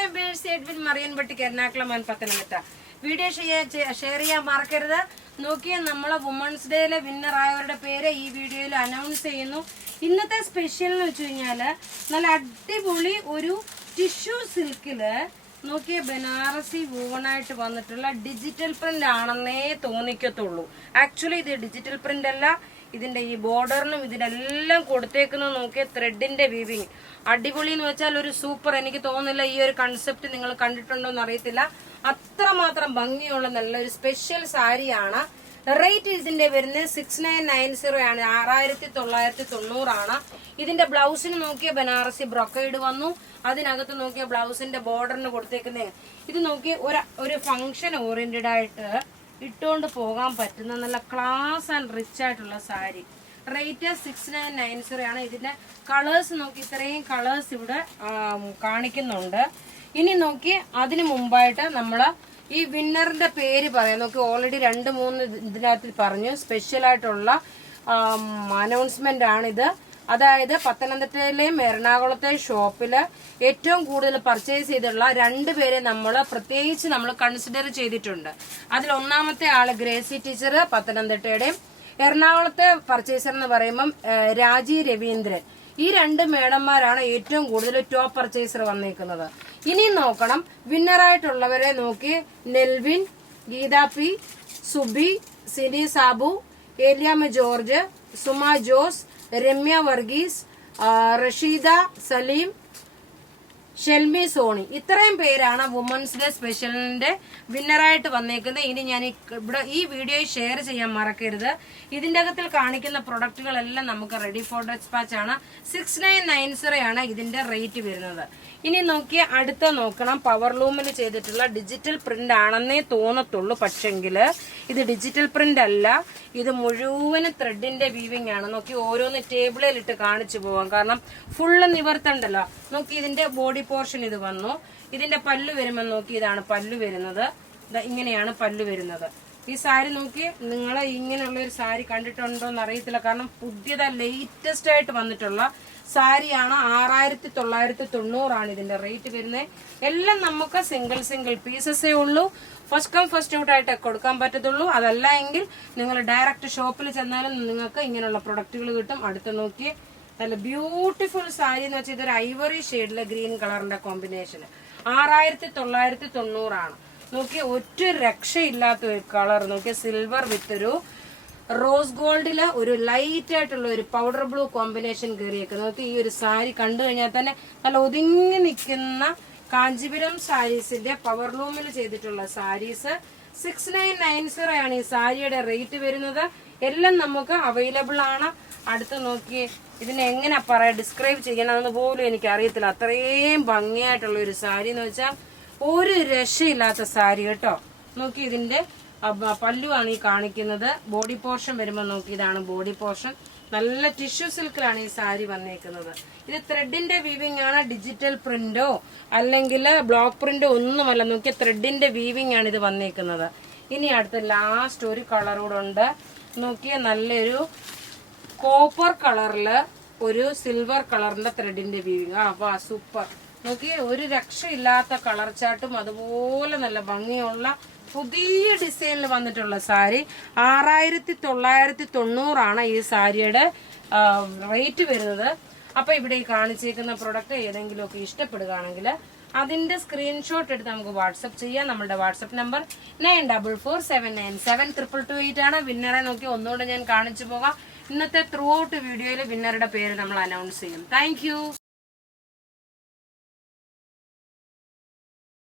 Hello ബേഴ്സ് Edwin മറിയൻപട്ടിക്ക് Ernakulam Pathanamthitta. Video share ചെയ്യാൻ മറക്കരുത്. നോക്കിയ നമ്മളെ വുമൺസ് ഡേയിലെ വിന്നർ ആയവരുടെ പേര് ഈ വീഡിയോയിൽ അനൗൺസ് ചെയ്യുന്നു. ഇന്നത്തെ സ്പെഷ്യൽ എന്ന് വെച്ച് കഴിഞ്ഞാല് നല്ല അടിപൊളി ഒരു ടിഷ്യൂ സിൽക്കില് നോക്കിയ ബനാറസി വൂവണായിട്ട് വന്നിട്ടുള്ള ഡിജിറ്റൽ പ്രിന്റ് ആണെന്നേ തോന്നിക്കത്തുള്ളൂ. ആക്ച്വലി ഇത് ഡിജിറ്റൽ പ്രിന്റ് അല്ല. ഇതിന്റെ ഈ ബോർഡറിനും ഇതിനെല്ലാം കൊടുത്തേക്കുന്നത് നോക്കിയ ത്രെഡിന്റെ വീവിങ് അടിപൊളി എന്ന് വെച്ചാൽ ഒരു സൂപ്പർ. എനിക്ക് തോന്നുന്നില്ല ഈ ഒരു കൺസെപ്റ്റ് നിങ്ങൾ കണ്ടിട്ടുണ്ടോ എന്ന് അറിയത്തില്ല. അത്രമാത്രം ഭംഗിയുള്ള നല്ലൊരു സ്പെഷ്യൽ സാരിയാണ്. റേറ്റ് ഇതിന്റെ വരുന്നത് 6990 ആണ്, 6990 ആണ്. ഇതിന്റെ ബ്ലൗസിന് നോക്കിയ ബനാറസി ബ്രൊക്കൈഡ് വന്നു. അതിനകത്ത് നോക്കിയ ബ്ലൗസിന്റെ ബോർഡറിന് കൊടുത്തേക്കുന്നത് ഇത് നോക്കിയ ഒരു ഫംഗ്ഷൻ ഓറിയന്റഡ് ആയിട്ട് ഇട്ടുകൊണ്ട് പോകാൻ പറ്റുന്ന നല്ല ക്ലാസ് ആൻഡ് റിച്ച് ആയിട്ടുള്ള സാരി. റേറ്റ് 6990 ആണ്. ഇതിന്റെ കളേഴ്സ് നോക്കി ഇത്രയും കളേഴ്സ് ഇവിടെ കാണിക്കുന്നുണ്ട്. ഇനി നോക്കി അതിനു മുമ്പായിട്ട് നമ്മള് ഈ വിന്നറിന്റെ പേര് പറയാം. നോക്കി ഓൾറെഡി 2-3 ഇതിനകത്ത് പറഞ്ഞു. സ്പെഷ്യൽ ആയിട്ടുള്ള അനൗൺസ്മെന്റ് ആണിത്. അതായത് പത്തനംതിട്ടയിലെയും എറണാകുളത്തെ ഷോപ്പില് ഏറ്റവും കൂടുതൽ പർച്ചേസ് ചെയ്തിട്ടുള്ള 2 പേരെ പ്രത്യേകിച്ച് നമ്മൾ കൺസിഡർ ചെയ്തിട്ടുണ്ട്. അതിൽ ഒന്നാമത്തെ ആള് ഗ്രേസി ടീച്ചർ പത്തനംതിട്ടയുടെയും, എറണാകുളത്തെ പർച്ചേസർ എന്ന് പറയുമ്പം രാജി രവീന്ദ്രൻ. ഈ 2 മേഡന്മാരാണ് ഏറ്റവും കൂടുതൽ ടോപ്പ് പർച്ചേസർ വന്നേക്കുന്നത്. ഇനി നോക്കണം വിന്നറായിട്ടുള്ളവരെ നോക്കി Nelvin, Geetha P, Subi, Sini Sabu, Eliyamma George, Suma Jose, Ramya Varghese, Rasheeda Saleem, Shelmi Soni. ഇത്രയും പേരാണ് വുമൻസ് ഡേ സ്പെഷ്യലിന്റെ വിന്നറായിട്ട് വന്നേക്കുന്നത്. ഇനി ഞാൻ ഇവിടെ ഈ വീഡിയോ ഷെയർ ചെയ്യാൻ മറക്കരുത്. ഇതിന്റെ അകത്തിൽ കാണിക്കുന്ന പ്രൊഡക്റ്റുകളെല്ലാം നമുക്ക് റെഡി ഫോർ ഡെസ്പാച്ച് ആണ്. 6990 ആണ് ഇതിന്റെ റേറ്റ് വരുന്നത്. ഇനി നോക്കിയ അടുത്ത നോക്കണം, പവർ ലൂമിൽ ചെയ്തിട്ടുള്ള ഡിജിറ്റൽ പ്രിന്റ് ആണെന്നേ തോന്നത്തുള്ളൂ. പക്ഷെങ്കില് ഇത് ഡിജിറ്റൽ പ്രിന്റ് അല്ല, ഇത് മുഴുവനും ത്രെഡിന്റെ വീവിംഗ് ആണ്. നോക്കി ഓരോന്ന് ടേബിളിൽ ഇട്ട് കാണിച്ചു പോവാം, കാരണം ഫുള്ള് നിവർത്തണ്ടല്ലോ. നോക്കി ഇതിന്റെ ബോഡി പോർഷൻ ഇത് വന്നു. ഇതിന്റെ പല്ലു വരുമ്പോൾ നോക്കി ഇതാണ് പല്ലു വരുന്നത്. ഇങ്ങനെയാണ് പല്ലു വരുന്നത്. ഈ സാരി നോക്കി നിങ്ങൾ ഇങ്ങനെയുള്ള ഒരു സാരി കണ്ടിട്ടുണ്ടോ എന്ന് അറിയത്തില്ല, കാരണം പുതിയതാ ലേറ്റസ്റ്റ് ആയിട്ട് വന്നിട്ടുള്ള സാരിയാണ്. 6990 ആണ് ഇതിന്റെ റേറ്റ് വരുന്നത്. എല്ലാം നമുക്ക് സിംഗിൾ പീസസേ ഉള്ളൂ. ഫസ്റ്റ് കം ഫസ്റ്റ് ഔട്ട് ആയിട്ട് കൊടുക്കാൻ പറ്റത്തുള്ളൂ. അതല്ല എങ്കിൽ നിങ്ങൾ ഡയറക്റ്റ് ഷോപ്പിൽ ചെന്നാലും നിങ്ങൾക്ക് ഇങ്ങനെയുള്ള പ്രൊഡക്റ്റുകൾ കിട്ടും. അടുത്ത് നോക്കി നല്ല ബ്യൂട്ടിഫുൾ സാരി എന്ന് വെച്ചാൽ ഇതൊരു ഐവറി ഷെയ്ഡിലെ ഗ്രീൻ കളറിന്റെ കോമ്പിനേഷൻ. 6990 ആണ്. നോക്കി ഒറ്റ രക്ഷയില്ലാത്ത ഒരു കളർ. നോക്കി സിൽവർ വിത്ത് ഒരു റോസ് ഗോൾഡില് ഒരു ലൈറ്റ് ആയിട്ടുള്ള ഒരു പൗഡർ ബ്ലൂ കോമ്പിനേഷൻ കയറിയൊക്കെ. നോക്കി ഈ ഒരു സാരി കണ്ടു കഴിഞ്ഞാൽ തന്നെ നല്ല ഒതുങ്ങി നിൽക്കുന്ന കാഞ്ചീപുരം സാരീസിന്റെ പവർ ലൂമിൽ ചെയ്തിട്ടുള്ള സാരീസ്. 6990 ആണ് ഈ സാരിയുടെ റേറ്റ് വരുന്നത്. എല്ലാം നമുക്ക് അവൈലബിൾ ആണ്. അടുത്ത് നോക്കി ഇതിനെ എങ്ങനെ ഡിസ്ക്രൈബ് ചെയ്യണമെന്ന് പോലും എനിക്ക് അറിയത്തില്ല. അത്രയും ഭംഗിയായിട്ടുള്ള ഒരു സാരി എന്ന് വെച്ചാൽ ഒരു രക്ഷയില്ലാത്ത സാരി കേട്ടോ. നോക്കി ഇതിന്റെ പല്ലുവാണ് ഈ കാണിക്കുന്നത്. ബോഡി പോർഷൻ വരുമ്പോൾ നോക്കി ഇതാണ് ബോഡി പോർഷൻ. നല്ല ടിഷ്യൂ സിൽക്കിലാണ് ഈ സാരി വന്നേക്കുന്നത്. ഇത് ത്രെഡിന്റെ വീവിംഗ് ആണ്, ഡിജിറ്റൽ പ്രിന്റോ അല്ലെങ്കിൽ ബ്ലോക്ക് പ്രിന്റോ ഒന്നുമല്ല. നോക്കിയ ത്രെഡിന്റെ വീവിംഗ് ആണ് ഇത് വന്നേക്കുന്നത്. ഇനി അടുത്ത ലാസ്റ്റ് ഒരു കളർ കൂടെ ഉണ്ട്. നോക്കിയ നല്ലൊരു കോപ്പർ കളറില് ഒരു സിൽവർ കളറിന്റെ ത്രെഡിന്റെ വീവിംഗ്. സൂപ്പർ. നോക്കിയ ഒരു രക്ഷയില്ലാത്ത കളർ ചാട്ടും അതുപോലെ നല്ല ഭംഗിയുള്ള പുതിയ ഡിസൈനിൽ വന്നിട്ടുള്ള സാരി. 6990 ആണ് ഈ സാരിയുടെ റേറ്റ് വരുന്നത്. അപ്പൊ ഇവിടെ ഈ കാണിച്ചേക്കുന്ന പ്രൊഡക്റ്റ് ഏതെങ്കിലും ഒക്കെ ഇഷ്ടപ്പെടുകയാണെങ്കിൽ അതിന്റെ സ്ക്രീൻഷോട്ട് എടുത്ത് നമുക്ക് വാട്സപ്പ് ചെയ്യാം. നമ്മുടെ വാട്സപ്പ് നമ്പർ 9447972228 ആണ്. വിന്നറെ നോക്കി ഒന്നുകൂടെ ഞാൻ കാണിച്ചു പോകാം. ഇന്നത്തെ ത്രൂ ഔട്ട് വീഡിയോയിൽ വിന്നറുടെ പേര് നമ്മൾ അനൗൺസ് ചെയ്യും. താങ്ക്